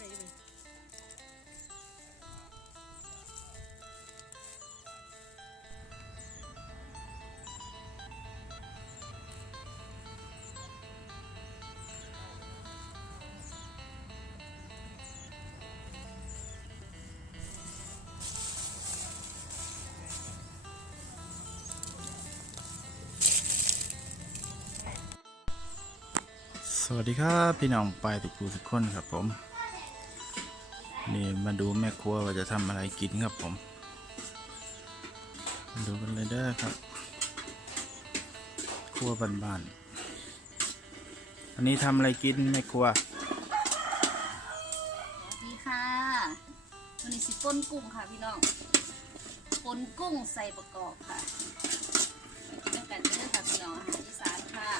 ได้เลยสวัสดีครับพี่น้องไปทุกคนครับผมนี่มาดูแม่ครัวว่าจะทำอะไรกินครับผมมาดูกันเลยเด้อครับครัวบ้านๆอันนี้ทำอะไรกินแม่ครัวสวัสดีค่ะวันนี้สิป่นกุ้งค่ะพี่น้องป่นกุ้งใส่ประกอบค่ะเป็นกันเด้อค่ะพี่น้องอาหารอีสานค่ะ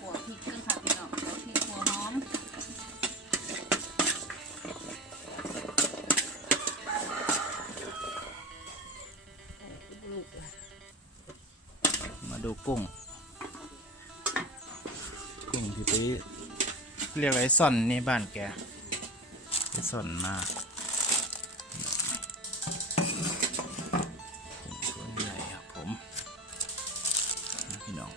หัวพริกกันค่ะพี่น้องหัวพริกหัวหอมลูกมาดูกุ้งที่ไปเรียกอะไรซ่อนในบ้านแกไปซ่อนมาตัวใหญ่ครับผมพี่น้อง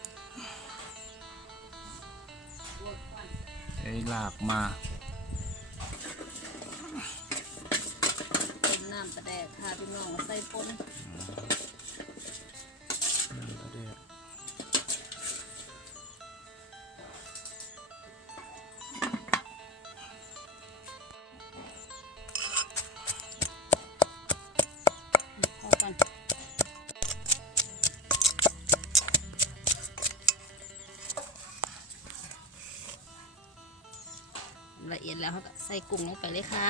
ไอ้ลากมาเป็นน้ำปลาแดกค่ะพี่น้องใส่ป่นเข้ากันละเอียดแล้วเขาก็ใส่กุ้งลงไปเลยค่ะ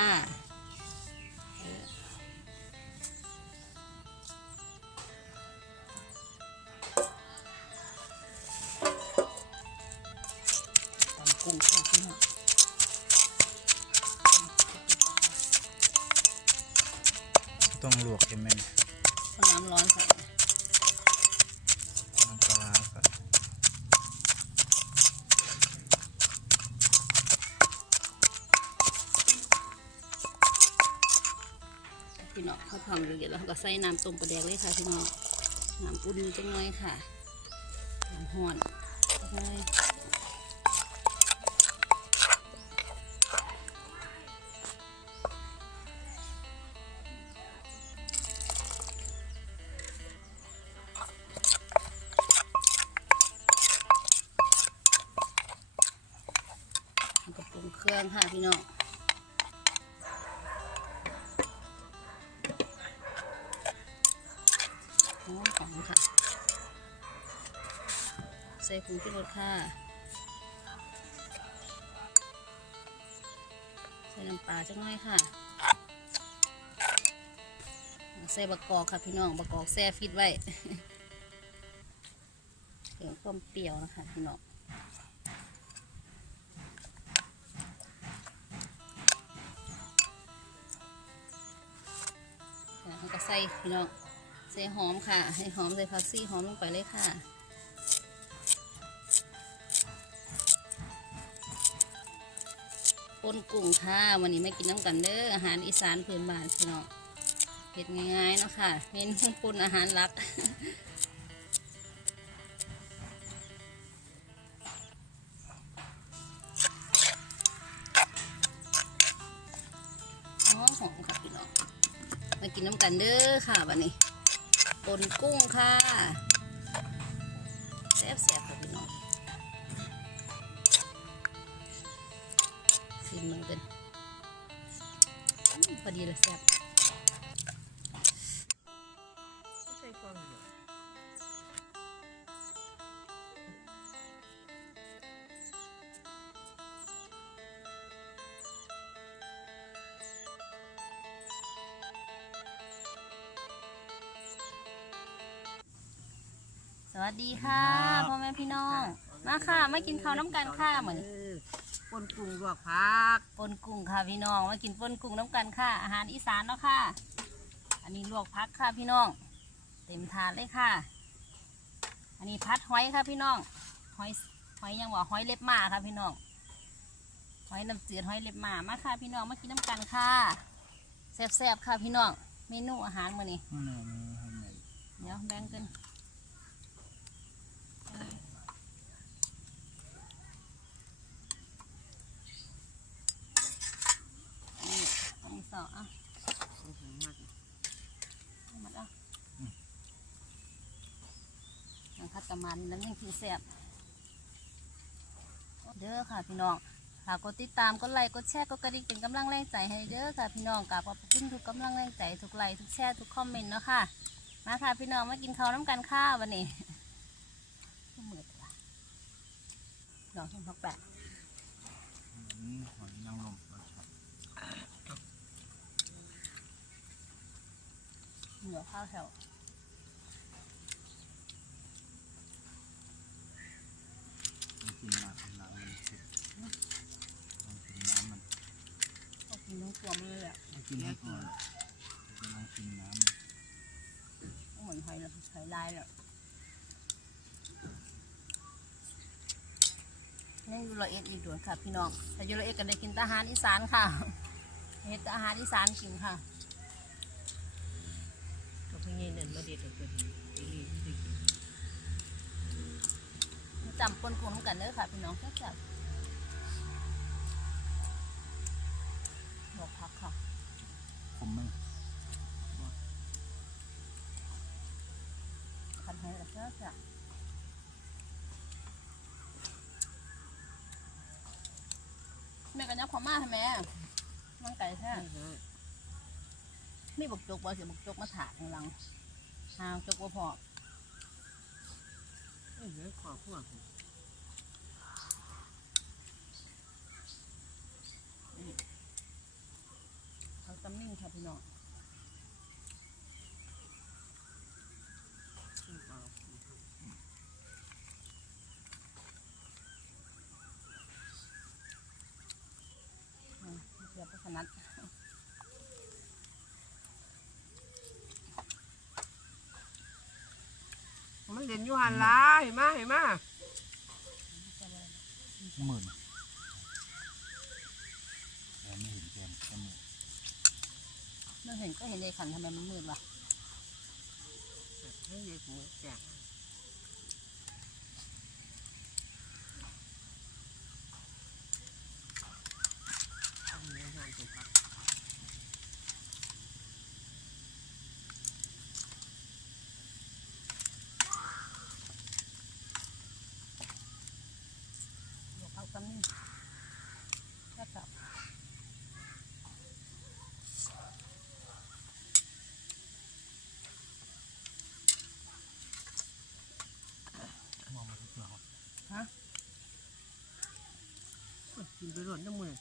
กุ้งค่ะพี่น้องต้องลวกใช่ไหมเอาน้ำร้อนใส่น้ำปลาร้าก่อนพี่น้องเขาทำละเอียดแล้วเขาก็ใส่น้ำต้มปลาแดกเลยค่ะพี่น้องน้ำอุ่นจังน้อยค่ะน้ำห่อนใช่กับปรุงเครื่องค่ะพี่น้องหอมค่ะใส่ผงชูรสค่ะใส่น้ำปลาจังน้อยค่ะใส่บะกอกค่ะพี่น้องบะกอกแช่ฟิตไว้เพิ่มความเปรี้ยวนะคะพี่น้องแล้วก็ใส่พี่น้องใส่หอมค่ะให้หอมใส่ผักซี่หอมลงไปเลยค่ะป่นกุ้งค่ะวันนี้ไม่กินน้ำกันเด้ออาหารอีสานพื้นบ้านพี่น้องเผ็ดง่ายๆเนาะค่ะเมนูป่นอาหารหลักหอมค่ะพี่น้องมากินน้ำกันเด้อค่ะวันนี้ป่นกุ้งค่ะแซ่บๆค่ะพี่น้องชิมมันเป็นพอดีเลยแซ่บสวัสดีค่ะพ่อแม่พี่น้องมาค่ะมากินข้าวน้ำกันค่ะเหมือนปนกุ้งลวกผักป่นกุ้งค่ะพี่น้องมากินป่นกุ้งน้ำกันค่ะอาหารอีสานเนาะค่ะอันนี้ลวกผักค่ะพี่น้องเต็มถาดเลยค่ะอันนี้พัดหอยค่ะพี่น้องหอยยังว่าหอยเล็บหมาค่ะพี่น้อง หอยน้ำจืดหอยเล็บหมามาค่ะพี่น้องมากินน้ำกันค่ะแซ่บๆค่ะพี่น้องเมนูอาหารมื้อนี้เดี๋ยวแบ่งกันนี่อันนี้สองอ่ะมันอ่ะยังคัดตะมันน้ำยังคือแซ่บเด้อค่ะพี่น้องฝากกดติดตามกดไลค์กดแชร์กดกระดิ่งเป็นกำลังแรงใจให้เด้อค่ะพี่น้องกราบขอบคุณทุกกำลังแรงใจทุกไลค์ทุกแชร์ทุกคอมเมนต์เนาะค่ะมาค่ะพี่น้องมากินข้าวน้ำกันข้าววันนี้มืดว่ะดอกชมพักแปะ หอยนางรม เหนือข้าวแถว กินน้ำมันเผ็ดลองกินน้ำมัน ก็กินทั้งตัวมันเลยอ่ะ กินให้ก่อนจะลองกินน้ำ เหมือนหอยละหอยลายเลยนี่ยูโรเอสอีกด่วนค่ะพี่น้องแต่ยูโรเอสกันได้กินอาหารอีสานค่ะเฮ็ดอาหารอีสานกินค่ะ ก็เพิ่งเงินมาเด็ดเอาตัวนี้ จำปนกุ้งกันเด้อค่ะพี่น้องแซ่บๆบอกพักค่ะ ผมไม่ คันให้ละแซ่บแม่กันยับขอมาทำไมนั่งไก่แท้มีบกจกบ่เสียบกจกมาถากข้างหลังหาวจกบ่พอ ขอพวก เขาตำนิ่งค่ะพี่น้องเสียบขนาด มันเด่นอยู่หันละเห็นไหม หมื่นแต่ไม่เห็นแกมจมูก เราเห็นก็เห็นในขันทำไมมันมืดวะ ให้เด็กหมูแจกทำเนื้อหานตัวครับ บอกเขาตำนิ่งแค่กับ มองมาที่เปลือก ฮะ กินไปร่วนทั้งมือ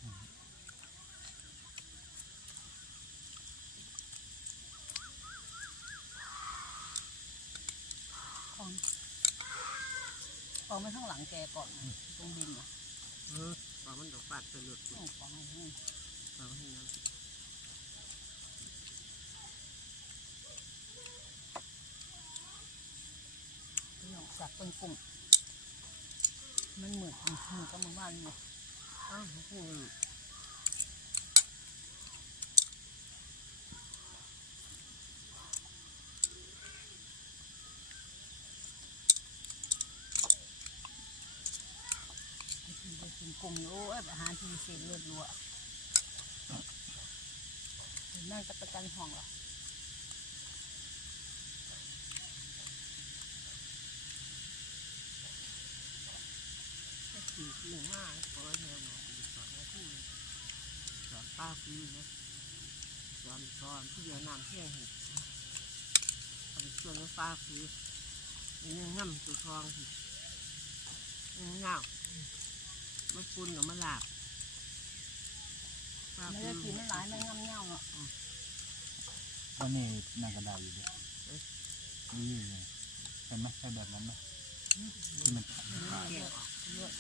กองไปข้างหลังแกก่อนตรงดินอ่ะ ปลามันดอกปาดไปหลุด ต้องกองให้ ปลาให้น้ำ พี่น้องสักเป็นกุ้งมันเหมือนก็มือบ้านอยู่ อ้าวพูด กินกุ้งอยู่อาหารที่เศษเลือดรัวนั่งกับประกันห้องเหรอ ขี่ขี่มากเปิดแนวหมอกสอนที่สอนป้าคือนะสอนที่เดียวน้ำแห้งเอาไปชวนป้าคือยังง่ำตัวทองยังเงามาปุ่นกับมาหลาบ ไม่ได้กินไม่หลายไม่งำเงาอ่ะ วันนี้น่ากระดาษอยู่ด้วยนี่เลยเห็นไหมใช่แบบนั้นไหมที่มัน แกงออกเลือด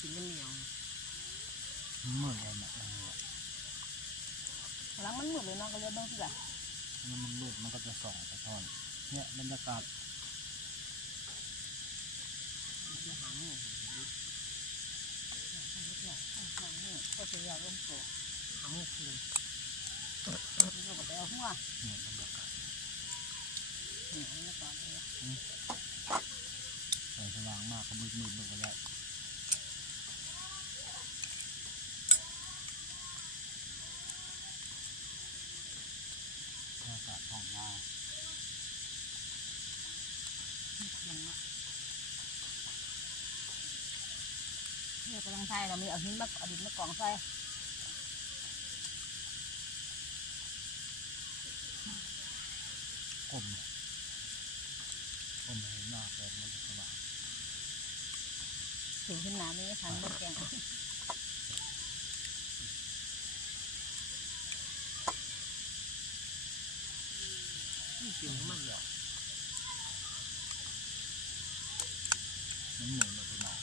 กินน้ำเหนียว เหมือนกันนะ หลังมันหมดเลยน้องก็เลือดบ้างสิล่ะ แล้วมันลูกมันก็จะส่องสะท้อนเนี่ยบรรยากาศ จะหาหมู คน สียลงตัว หาโมงครึ่ง เราก็ไปเอาหัว เนี่ยบรรยากาศ นี่อันนี้ก่อนเลย ใส่สว่างมากก็มืดๆมันก็ได้บรรยากาศท้องนา เนี่ยกำลังไทยเรามีเอาหินมาเอาดินมากองใส่ กลมกลมเห็นมากแต่มันจะสว่าง ถึงขึ้นน้ำนี่ทันหมดแกง นี่กินน้ำมันเหรอ น้ำหมูมันเป็นหนอง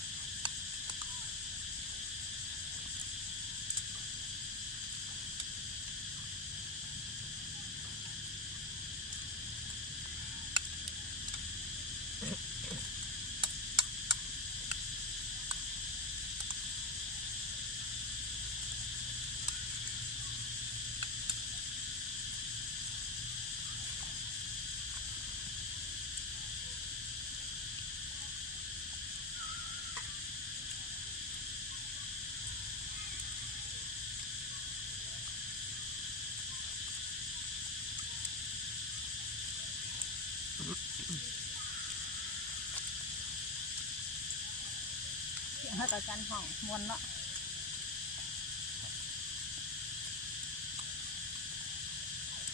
เสียงให้ต่อกันห้องมวนเนาะ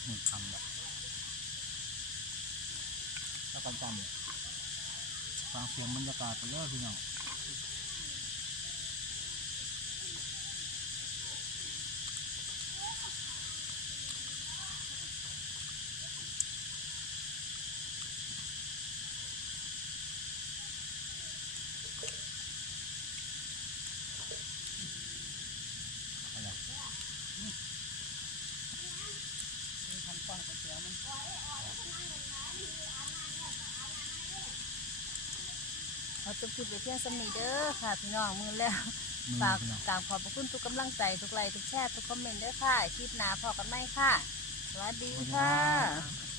มือคำแบบแล้วก็จำฟังเสียงบรรยากาศไปเลยพี่น้องอะไร มีพันป้อนก๋วยเตี๋ยวมันเอาจบคลิปไปเพียงสำนีเด้อค่ะพี่น้องมือแล้ว มือ ฝาก พี่น้อง กราบขอบพระคุณทุกกำลังใจทุกไลค์ทุกแชร์ทุกคอมเมนต์ด้วยค่ะคลิปหน้าพอกันไหมค่ะ สวัสดีค่ะ ส